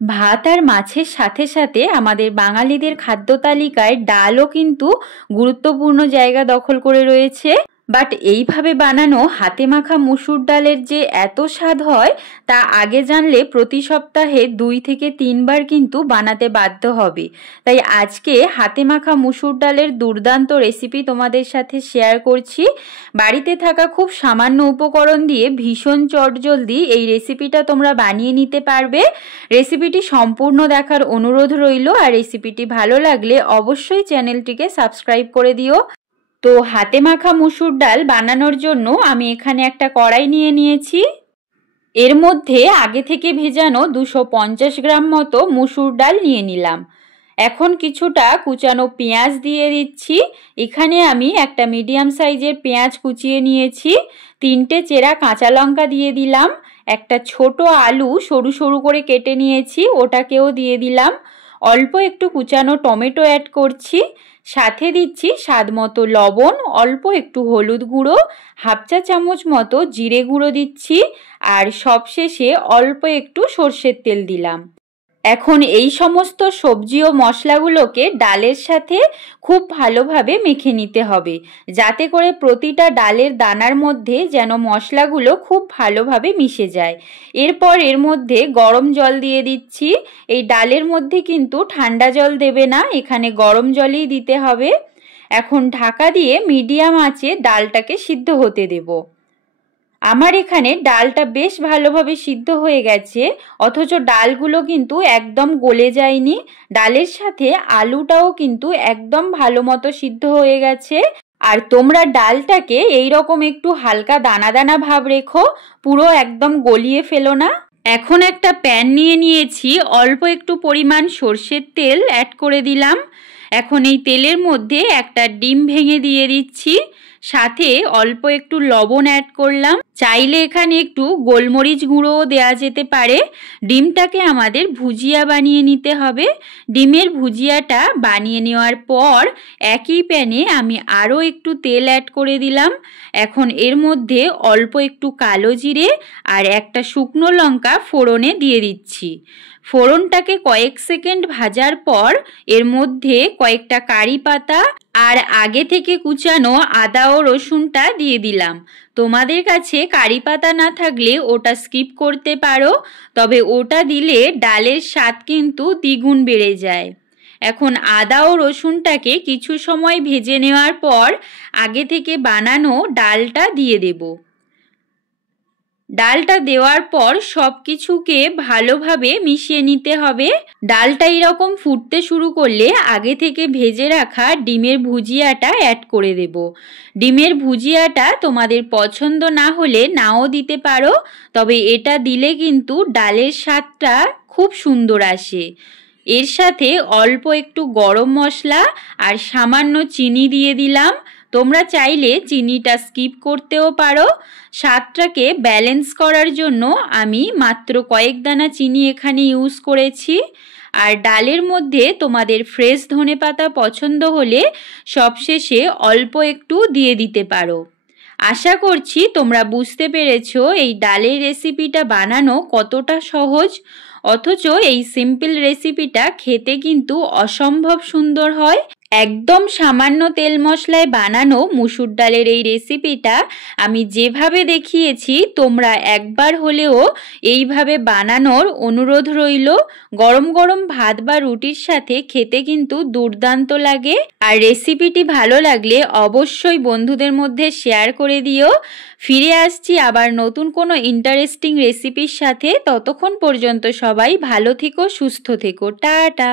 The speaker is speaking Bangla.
ভাত আর মাছের সাথে সাথে আমাদের বাঙালিদের খাদ্য তালিকায় ডালও কিন্তু গুরুত্বপূর্ণ জায়গা দখল করে রয়েছে। বাট এইভাবে বানানো হাতে মাখা মসুর ডালের যে এত স্বাদ হয় তা আগে জানলে প্রতি সপ্তাহে 2 থেকে 3 বার কিন্তু বানাতে বাধ্য হবে। তাই আজকে হাতে মাখা মসুর ডালের দুর্দান্ত রেসিপি তোমাদের সাথে শেয়ার করছি। বাড়িতে থাকা খুব সামান্য উপকরণ দিয়ে ভীষণ চটজলদি এই রেসিপিটা তোমরা বানিয়ে নিতে পারবে। রেসিপিটি সম্পূর্ণ দেখার অনুরোধ রইল, আর রেসিপিটি ভালো লাগলে অবশ্যই চ্যানেলটিকে সাবস্ক্রাইব করে দিও। তো হাতে মাখা মসুর ডাল বানানোর জন্য আমি এখানে একটা কড়াই নিয়ে নিয়েছি। এর মধ্যে আগে থেকে ভেজানো 250 গ্রাম মতো মসুর ডাল নিয়ে নিলাম। এখন কিছুটা কুচানো পেঁয়াজ দিয়ে দিচ্ছি। এখানে আমি একটা মিডিয়াম সাইজের পেঁয়াজ কুচিয়ে নিয়েছি। 3টে চেরা কাঁচা লঙ্কা দিয়ে দিলাম। একটা ছোট আলু সরু সরু করে কেটে নিয়েছি, ওটাকেও দিয়ে দিলাম। অল্প একটু কুচানো টমেটো অ্যাড করছি। সাথে দিচ্ছি স্বাদ মতো লবণ, অল্প একটু হলুদ গুঁড়ো, হাফ চা চামচ মতো জিরে গুঁড়ো দিচ্ছি, আর সবশেষে অল্প একটু সর্ষের তেল দিলাম। এখন এই সমস্ত সবজি ও মশলাগুলোকে ডালের সাথে খুব ভালোভাবে মেখে নিতে হবে, যাতে করে প্রতিটা ডালের দানার মধ্যে যেন মশলাগুলো খুব ভালোভাবে মিশে যায়। এরপর এর মধ্যে গরম জল দিয়ে দিচ্ছি। এই ডালের মধ্যে কিন্তু ঠান্ডা জল দেবে না, এখানে গরম জলই দিতে হবে। এখন ঢাকা দিয়ে মিডিয়াম আঁচে ডালটাকে সিদ্ধ হতে দেব। আমার এখানে ডালটা বেশ ভালোভাবে সিদ্ধ হয়ে গেছে, অথচ ডালগুলো কিন্তু একদম গলে যায়নি। ডালের সাথে আলুটাও কিন্তু একদম ভালো মতো সিদ্ধ হয়ে গেছে। আর তোমরা ডালটাকে এইরকম একটু হালকা দানা দানা ভাব রেখো, পুরো একদম গলিয়ে ফেলো না। এখন একটা প্যান নিয়ে নিয়েছি, অল্প একটু পরিমাণ সর্ষের তেল অ্যাড করে দিলাম। এখন এই তেলের মধ্যে একটা ডিম ভেঙে দিয়ে দিচ্ছি, সাথে অল্প একটু লবণ অ্যাড করলাম। চাইলে এখানে একটু গোলমরিচ গুঁড়োও দেওয়া যেতে পারে। ডিমটাকে আমাদের ভুজিয়া বানিয়ে নিতে হবে। ডিমের ভুজিয়াটা বানিয়ে নেওয়ার পর একই প্যানে আমি আরও একটু তেল অ্যাড করে দিলাম। এখন এর মধ্যে অল্প একটু কালো জিরে আর একটা শুকনো লঙ্কা ফোড়নে দিয়ে দিচ্ছি। ফোড়নটাকে কয়েক সেকেন্ড ভাজার পর এর মধ্যে কয়েকটা কারি পাতা আর আগে থেকে কুচানো আদা ও রসুনটা দিয়ে দিলাম। তোমাদের কাছে কারি পাতা না থাকলে ওটা স্কিপ করতে পারো, তবে ওটা দিলে ডালের স্বাদ কিন্তু দ্বিগুণ বেড়ে যায়। এখন আদা ও রসুনটাকে কিছু সময় ভেজে নেওয়ার পর আগে থেকে বানানো ডালটা দিয়ে দেব। ডালটা দেওয়ার পর সব কিছুকে ভালোভাবে মিশিয়ে নিতে হবে। ডালটা এরকম ফুটতে শুরু করলে আগে থেকে ভেজে রাখা ডিমের ভুজিয়াটা অ্যাড করে দেব। ডিমের ভুজিয়াটা তোমাদের পছন্দ না হলে নাও দিতে পারো, তবে এটা দিলে কিন্তু ডালের স্বাদটা খুব সুন্দর আসে। এর সাথে অল্প একটু গরম মশলা আর সামান্য চিনি দিয়ে দিলাম। তোমরা চাইলে চিনিটা স্কিপ করতেও পারো। স্বাদটাকে ব্যালেন্স করার জন্য আমি মাত্র কয়েক দানা চিনি এখানে ইউজ করেছি। আর ডালের মধ্যে তোমাদের ফ্রেশ ধনেপাতা পছন্দ হলে সবশেষে অল্প একটু দিয়ে দিতে পারো। আশা করছি তোমরা বুঝতে পেরেছো এই ডালের রেসিপিটা বানানো কতটা সহজ, অথচ এই সিম্পল রেসিপিটা খেতে কিন্তু অসম্ভব সুন্দর হয়। একদম সামান্য তেল মশলায় বানানো মুসুর ডালের এই রেসিপিটা আমি যেভাবে দেখিয়েছি তোমরা একবার হলেও এইভাবে বানানোর অনুরোধ রইল। গরম গরম ভাত বা রুটির সাথে খেতে কিন্তু দুর্দান্ত লাগে। আর রেসিপিটি ভালো লাগলে অবশ্যই বন্ধুদের মধ্যে শেয়ার করে দিও। ফিরে আসছি আবার নতুন কোনো ইন্টারেস্টিং রেসিপির সাথে। ততক্ষণ পর্যন্ত সবাই ভালো থেকো, সুস্থ থেকো, টাটা।